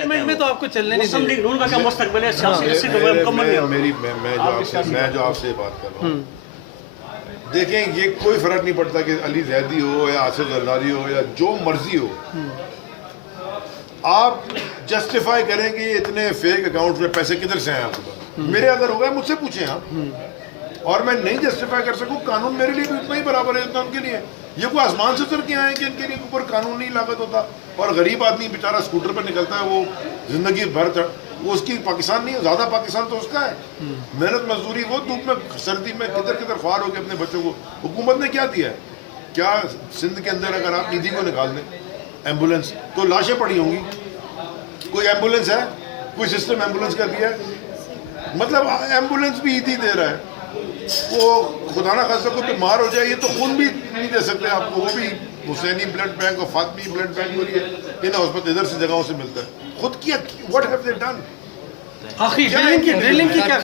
Parliament में तो आपको चलने नहीं मुस्लिम दे लीग नून का क्या मुस्तकबिल है? सियासी हैसियत तो मुकम्मल नहीं होगा। मैं जो आपसे बात कर रहा हूँ, देखें ये कोई फर्क नहीं पड़ता कि अली जैदी हो या आसिफ जरदारी हो या जो मर्जी हो, आप जस्टिफाई करें कि ये इतने फेक अकाउंट में पैसे किधर से आए आपके पास। मेरे अगर हो गए मुझसे पूछें आप, और मैं नहीं जस्टिफाई कर सकूं, कानून मेरे लिए भी उतना ही बराबर है जितना उनके लिए। ये कोई आसमान से उतर के आए कि इनके लिए ऊपर कानूनी लागत होता, और गरीब आदमी बेचारा स्कूटर पर निकलता है, वो जिंदगी भर वो उसकी पाकिस्तान नहीं है, ज्यादा पाकिस्तान तो उसका है। मेहनत मजदूरी वो धूप में सर्दी में किधर किधर ख्वार होकर अपने बच्चों को, हुकूमत ने क्या दिया है? क्या सिंध के अंदर अगर आप ईदी को निकाल दें एम्बुलेंस तो लाशें पड़ी होंगी, कोई एम्बुलेंस है? कोई सिस्टम एम्बुलेंस का दिया है? मतलब एम्बुलेंस भी ईदी दे रहा है, वो खुदा ना खासा कोई बीमार हो जाए, ये तो खून भी नहीं दे सकते आपको, वो भी हुसैनी ब्लड बैंक और फातमी ब्लड बैंक हो रही है, इन हॉस्पिटल इधर से जगहों से मिलता है। खुद किया, व्हाट हैव दे डन? आखिर ड्रिलिंग की क्या